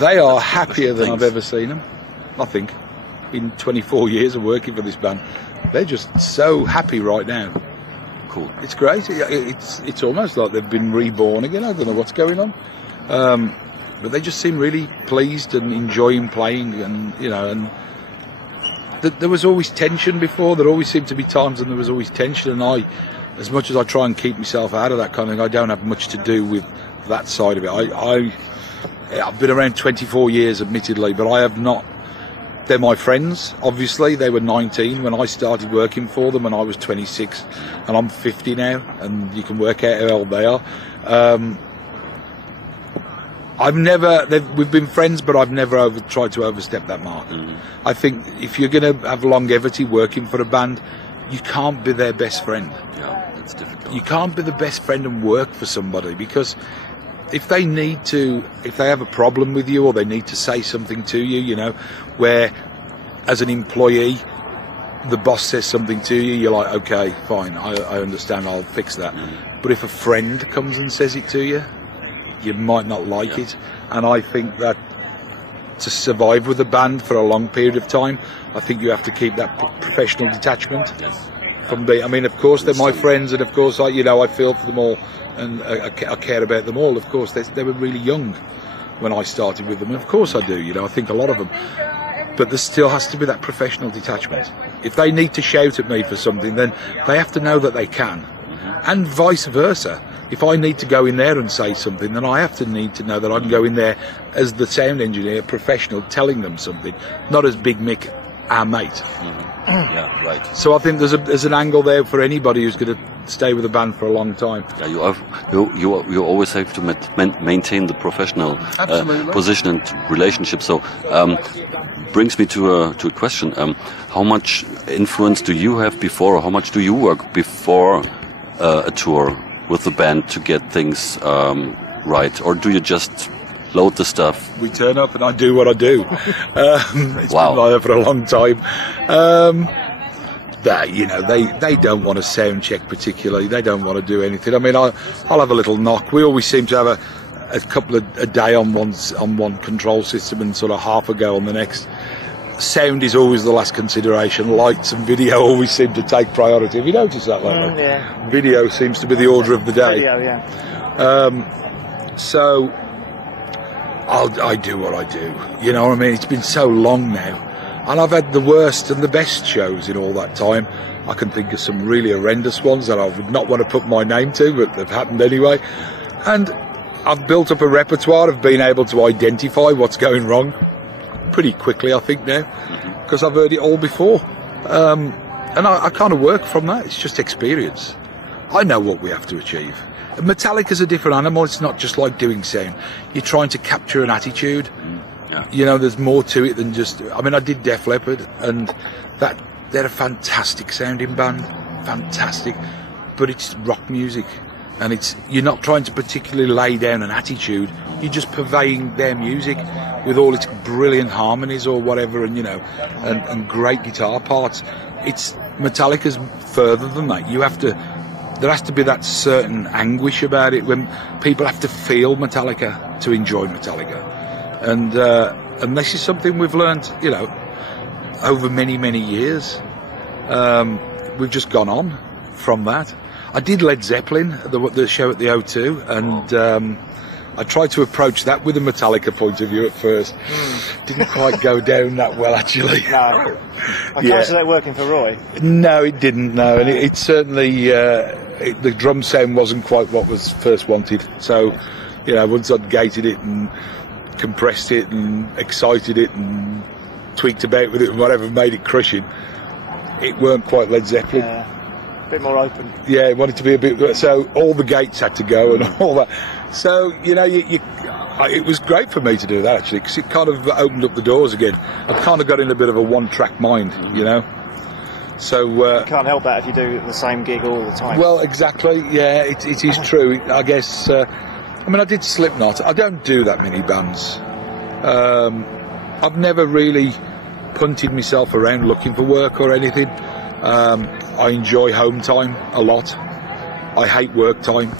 They are happier than I've ever seen them, I think. In 24 years of working for this band, they're just so happy right now. Cool. It's great. It's almost like they've been reborn again. I don't know what's going on, but they just seem really pleased and enjoying playing. And there was always tension before. There always seemed to be times when there was always tension. And I, as much as I try and keep myself out of that kind of thing, I don't have much to do with that side of it. I've been around 24 years, admittedly, but I have not. They're my friends, obviously. They were 19 when I started working for them, and I was 26, and I'm 50 now, and you can work out how old they are. We've been friends, but I've never tried to overstep that mark. I think if you're going to have longevity working for a band, you can't be their best friend. Yeah, it's difficult. You can't be the best friend and work for somebody, because if they have a problem with you, or they need to say something to you, where as an employee, the boss says something to you, you're like, okay, fine, I understand, I'll fix that. But if a friend comes and says it to you, you might not like it. And I think that to survive with a band for a long period of time, I think you have to keep that professional detachment. From I mean, of course, they're my friends, and of course, I feel for them all, and I care about them all. Of course, they were really young when I started with them, and of course I do. I think a lot of them. But there still has to be that professional detachment. If they need to shout at me for something, then they have to know that they can, and vice versa. If I need to go in there and say something, then I need to know that I can go in there as the sound engineer, professional, telling them something, not as Big Mick, our mate. Yeah, right. So I think there's an angle there for anybody who's going to stay with a band for a long time. Yeah, you always have to maintain the professional position and relationship. So brings me to a question. How much influence do you have before, or how much do you work before a tour with the band to get things right, or do you just load the stuff? We turn up and I do what I do. It's wow. been like that for a long time. They don't want to sound check particularly. They don't want to do anything. I mean, I'll have a little knock. We always seem to have a couple of a day on one control system and sort of half a go on the next. Sound is always the last consideration. Lights and video always seem to take priority. Have you noticed that lately? Yeah. Video seems to be the order of the day. Video, yeah. So I do what I do. You know what I mean? It's been so long now, and I've had the worst and the best shows in all that time. I can think of some really horrendous ones that I would not want to put my name to, but they've happened anyway. And I've built up a repertoire of being able to identify what's going wrong pretty quickly, I think, now, because I've heard it all before. And I kind of work from that. It's just experience. I know what we have to achieve. Metallica's a different animal. It's not just like doing sound. You're trying to capture an attitude. Yeah. There's more to it than just... I mean, I did Def Leppard, and they're a fantastic sounding band. Fantastic. But it's rock music. And you're not trying to particularly lay down an attitude. You're just purveying their music with all its brilliant harmonies or whatever, and great guitar parts. Metallica's further than that. There has to be that certain anguish about it when people have to feel Metallica to enjoy Metallica. And this is something we've learned, over many, many years. We've just gone on from that. I did Led Zeppelin, the show at the O2, and I tried to approach that with a Metallica point of view at first. Didn't quite go down that well, actually. No. I can't see that working for Roy. No, it didn't, no. And it certainly, the drum sound wasn't quite what was first wanted. So, once I'd gated it and compressed it and excited it and tweaked about with it and whatever, made it crushing, it weren't quite Led Zeppelin. Yeah. A bit more open. Yeah, it wanted to be a bit... So all the gates had to go and all that. So, it was great for me to do that, actually, because it kind of opened up the doors again. I kind of got in a bit of a one-track mind, So... you can't help that if you do the same gig all the time. Well, exactly, yeah, it is true. I guess... I did Slipknot. I don't do that many bands. I've never really punted myself around looking for work or anything. I enjoy home time a lot. I hate work time.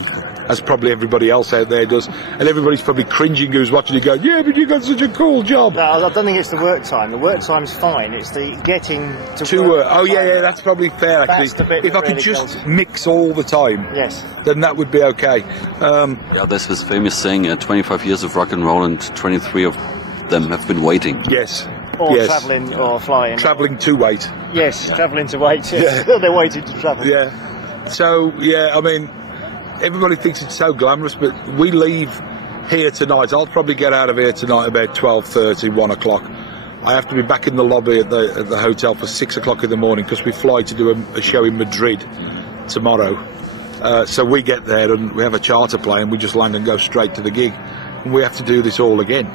as probably everybody else out there does, and everybody's probably cringing who's watching you going, yeah, but you got such a cool job. No, I don't think it's the work time. The work time's fine. It's the getting to work. Oh yeah, that's probably fair actually. That's the bit if that I could really just counts. mix all the time, Yes. then that would be okay. Yeah, there's this famous saying: 25 years of rock and roll, and 23 of them have been waiting. Yes. Or yes. travelling or flying. Travelling to wait. Yes, travelling to wait. Yes. Yeah. They're waiting to travel. Yeah. So yeah, I mean, everybody thinks it's so glamorous, but we leave here tonight. I'll probably get out of here tonight about 12:30, 1 o'clock. I have to be back in the lobby at the hotel for 6 o'clock in the morning because we fly to do a show in Madrid tomorrow. So we get there and we have a charter plane. We just land and go straight to the gig, and we have to do this all again.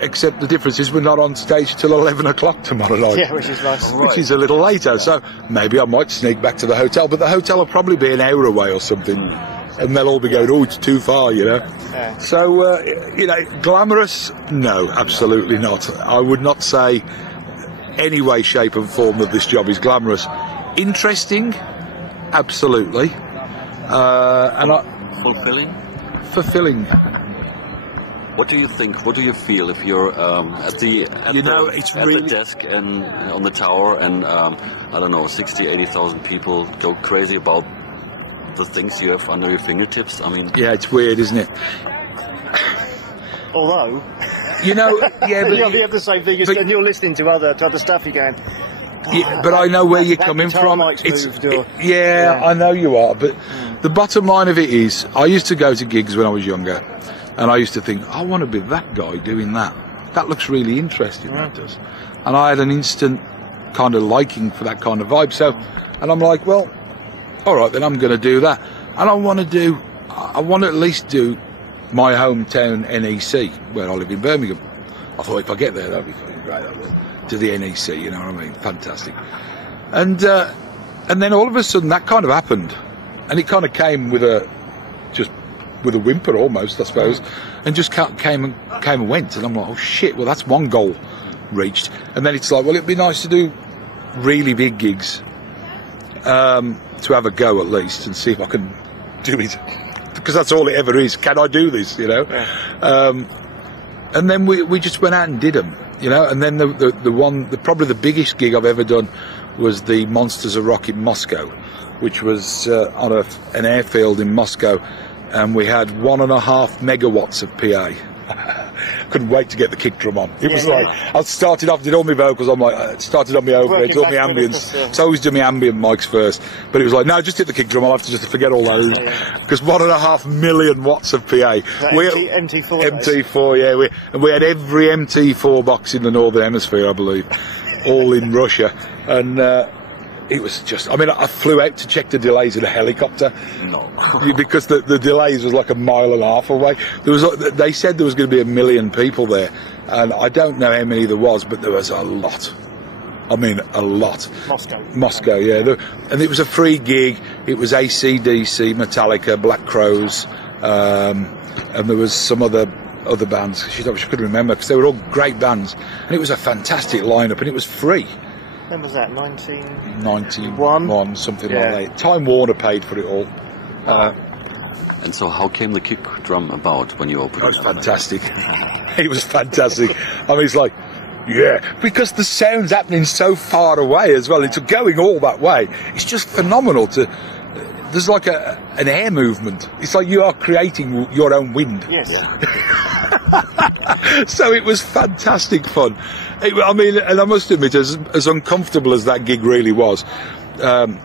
Except the difference is we're not on stage till 11 o'clock tomorrow night. Yeah, which is nice. Which is a little later, so maybe I might sneak back to the hotel, but the hotel will probably be an hour away or something, and they'll all be going, oh, it's too far, you know. Yeah. So, you know, glamorous? No, absolutely not. I would not say any way, shape and form that this job is glamorous. Interesting? Absolutely. Fulfilling? Fulfilling. What do you think? What do you feel if you're at the desk and on the tower, and I don't know, 60, 80,000 people go crazy about the things you have under your fingertips? I mean, yeah, it's weird, isn't it? Although, you know, yeah, but you have the same thing. And you're listening to other stuff. You're going. Yeah, but I know where you're coming from. Yeah, I know you are. But the bottom line of it is, I used to go to gigs when I was younger. And I used to think, I want to be that guy doing that. That looks really interesting, that does. And I had an instant kind of liking for that kind of vibe. So, and I'm like, well, all right, then I'm going to do that. And I want to at least do my hometown NEC, where I live in Birmingham. I thought if I get there, that'd be fucking great. I will. To the NEC, you know what I mean? Fantastic. And then all of a sudden that kind of happened. And it kind of came with a whimper almost, I suppose, and just came and went. And I'm like, oh shit, well that's one goal reached. And then it's like, well, it'd be nice to do really big gigs, to have a go at least and see if I can do it, because that's all it ever is. Can I do this, you know? Yeah. And then we just went out and did them, you know. And then probably the biggest gig I've ever done was the Monsters of Rock in Moscow, which was on an airfield in Moscow. And we had 1.5 megawatts of PA. Couldn't wait to get the kick drum on. It was like, I started off, did all my vocals on started on my overheads, all my ambience. So I always do my ambient mics first. But it was like, no, just hit the kick drum, I'll have to just forget all those. Because 1.5 million watts of PA. MT4. MT4, yeah. And we had every MT4 box in the Northern Hemisphere, I believe. All in Russia. And it was just, I mean, I flew out to check the delays in a helicopter. No. Because the delays was like 1.5 miles away. They said there was going to be 1 million people there. And I don't know how many there was, but there was a lot. I mean, a lot. Moscow, yeah. And it was a free gig. It was AC/DC, Metallica, Black Crowes, and there was some other bands. She couldn't remember, because they were all great bands. And it was a fantastic lineup, and it was free. When was that? 1991, something like that. Time Warner paid for it all. And so how came the kick drum about when you opened it? It was fantastic. It was fantastic. I mean, it's like, yeah, because the sound's happening so far away as well. It's going all that way. It's just phenomenal there's like an air movement. It's like you are creating your own wind. Yes. So it was fantastic fun. I mean, and I must admit, as uncomfortable as that gig really was,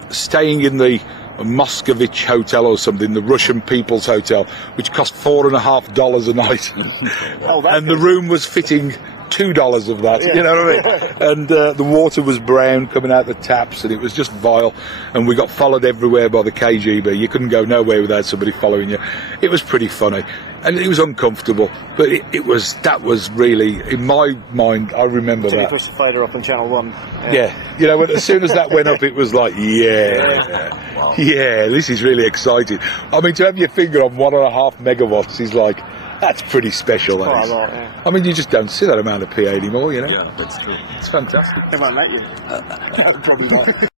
staying in the Moscovich Hotel or something, the Russian People's Hotel, which cost $4.50 a night, and the room was fitting $2 of that, you know what I mean? And the water was brown coming out the taps, and it was just vile. And we got followed everywhere by the KGB. You couldn't go nowhere without somebody following you. It was pretty funny, and it was uncomfortable, but that was really, in my mind, I remember that. You pushed the fader up on Channel 1. Yeah, you know, as soon as that went up, it was like, yeah, this is really exciting. I mean, to have your finger on 1.5 megawatts is like, that's pretty special. Quite a lot, yeah. I mean, you just don't see that amount of PA anymore, you know? Yeah, that's true. It's fantastic. They won't let you. No, probably not.